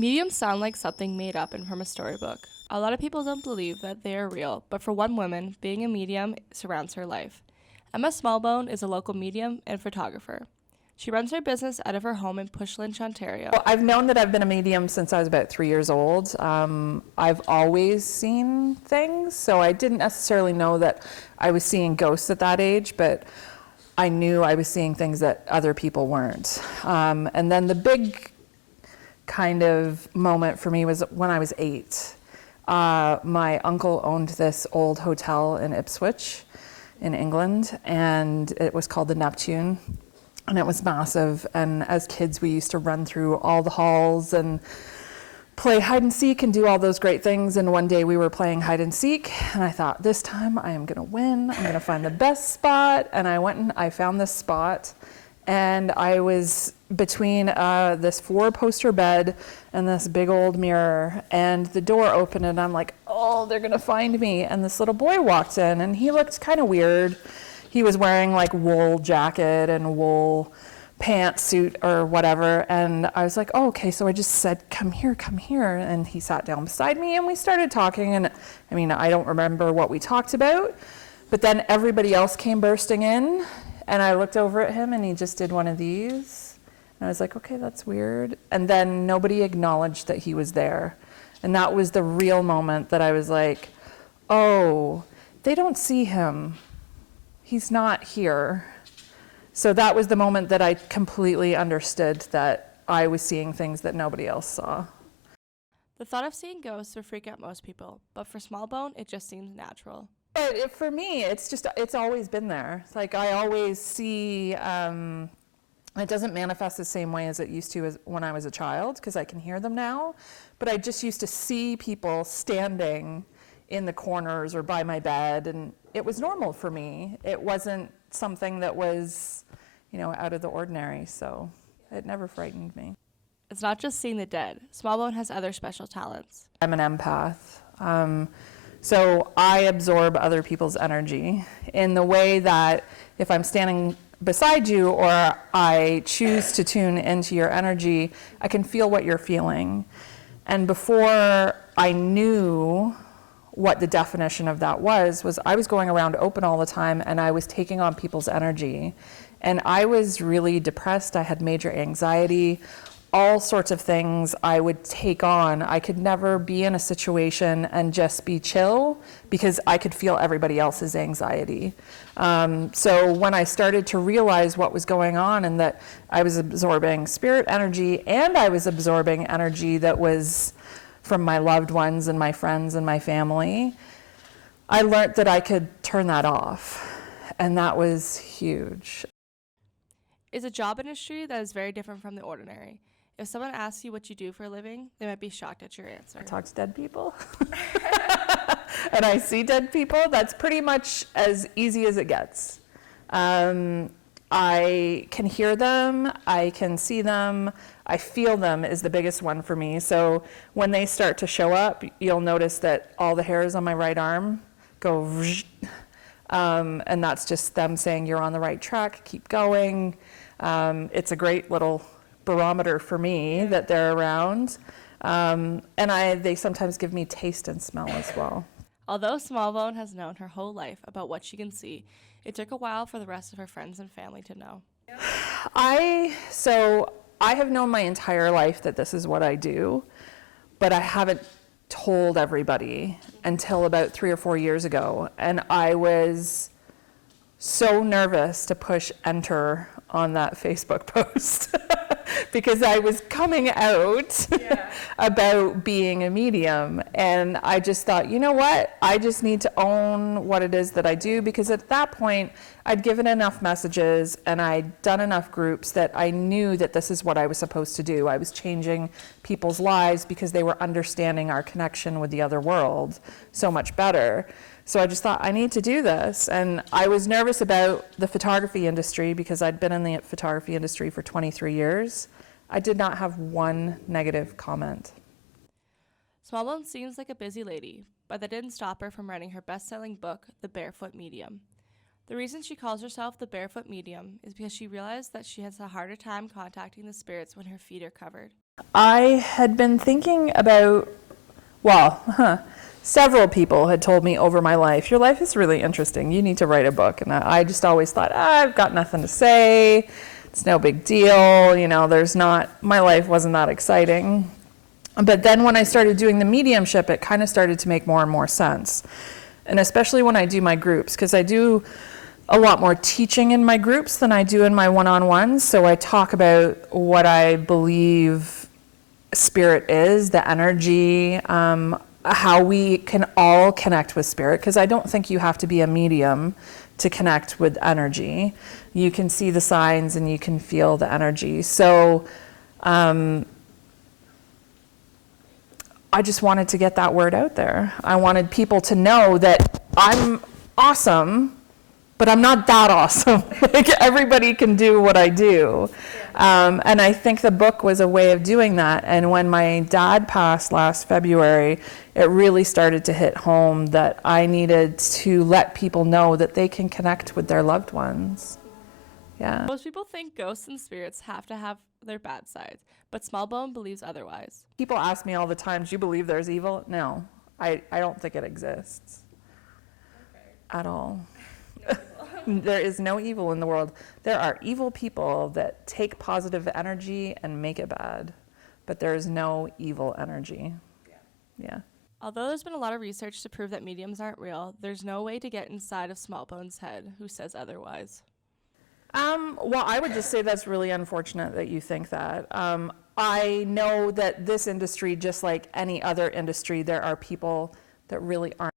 Mediums sound like something made up and from a storybook. A lot of people don't believe that they are real, but for one woman, being a medium surrounds her life. Emma Smallbone is a local medium and photographer. She runs her business out of her home in Pushlinch, Ontario. Well, I've known that I've been a medium since I was about 3 years old. I've always seen things, so I didn't necessarily know that I was seeing ghosts at that age, but I knew I was seeing things that other people weren't. And then the big kind of moment for me was when I was 8. My uncle owned this old hotel in Ipswich in England, and it was called the Neptune, and it was massive. And as kids, we used to run through all the halls and play hide and seek and do all those great things. And one day we were playing hide and seek, and I thought, this time I am gonna win. I'm gonna find the best spot. And I went and I found this spot, and I was between this 4-poster bed and this big old mirror, and the door opened, and I'm like, oh, they're gonna find me. And this little boy walked in, and he looked kind of weird. He was wearing like wool jacket and wool pantsuit or whatever, and I was like, oh, okay. So I just said, come here, and he sat down beside me, and we started talking. And I mean, I don't remember what we talked about, but then everybody else came bursting in, and I looked over at him, and he just did one of these, and I was like, okay, that's weird. And then nobody acknowledged that he was there, and that was the real moment that I was like, oh, they don't see him. He's not here. So that was the moment that I completely understood that I was seeing things that nobody else saw. The thought of seeing ghosts would freak out most people, but for Smallbone, it just seems natural. But for me, it's always been there. Like I always see, it doesn't manifest the same way as it used to when I was a child, because I can hear them now, but I just used to see people standing in the corners or by my bed, and it was normal for me. It wasn't something that was, out of the ordinary, so it never frightened me. It's not just seeing the dead. Smallbone has other special talents. I'm an empath, so I absorb other people's energy in the way that if I'm standing beside you or I choose to tune into your energy, I can feel what you're feeling. And before I knew what the definition of that was I was going around open all the time, and I was taking on people's energy, and I was really depressed. I had major anxiety, all sorts of things I would take on. I could never be in a situation and just be chill, because I could feel everybody else's anxiety. So when I started to realize what was going on, and that I was absorbing spirit energy, and I was absorbing energy that was from my loved ones and my friends and my family, I learned that I could turn that off, and that was huge. It's a job industry that is very different from the ordinary. If someone asks you what you do for a living, they might be shocked at your answer. I talk to dead people, and I see dead people. That's pretty much as easy as it gets. I can hear them, I can see them, I feel them is the biggest one for me. So when they start to show up, you'll notice that all the hairs on my right arm go and that's just them saying you're on the right track, keep going. It's a great little barometer for me that they're around. And they sometimes give me taste and smell as well. Although Smallbone has known her whole life about what she can see, it took a while for the rest of her friends and family to know. I have known my entire life that this is what I do, but I haven't told everybody until about 3 or 4 years ago. And I was so nervous to push enter on that Facebook post because I was coming out about being a medium. And I just thought, you know what? I just need to own what it is that I do, because at that point I'd given enough messages and I'd done enough groups that I knew that this is what I was supposed to do. I was changing people's lives because they were understanding our connection with the other world so much better. So I just thought, I need to do this. And I was nervous about the photography industry because I'd been in the photography industry for 23 years. I did not have one negative comment. Smallbone seems like a busy lady, but that didn't stop her from writing her best-selling book, The Barefoot Medium. The reason she calls herself the Barefoot Medium is because she realized that she has a harder time contacting the spirits when her feet are covered. I had been thinking about, well, several people had told me over my life, your life is really interesting. You need to write a book. And I just always thought, I've got nothing to say. It's no big deal. You know, my life wasn't that exciting. But then when I started doing the mediumship, it kind of started to make more and more sense. And especially when I do my groups, because I do a lot more teaching in my groups than I do in my one-on-ones. So I talk about what I believe spirit is, the energy, how we can all connect with spirit, because I don't think you have to be a medium to connect with energy. You can see the signs and you can feel the energy. So I just wanted to get that word out there. I wanted people to know that I'm awesome, but I'm not that awesome. Like, everybody can do what I do. And I think the book was a way of doing that. And when my dad passed last February, it really started to hit home that I needed to let people know that they can connect with their loved ones. Yeah. Most people think ghosts and spirits have to have their bad sides, but Smallbone believes otherwise. People ask me all the time, do you believe there's evil? No, I don't think it exists at all. There is no evil in the world. There are evil people that take positive energy and make it bad, but there is no evil energy. Yeah. Although there's been a lot of research to prove that mediums aren't real, there's no way to get inside of Smallbone's head, who says otherwise. Well, I would just say that's really unfortunate that you think that. I know that this industry, just like any other industry, there are people that really aren't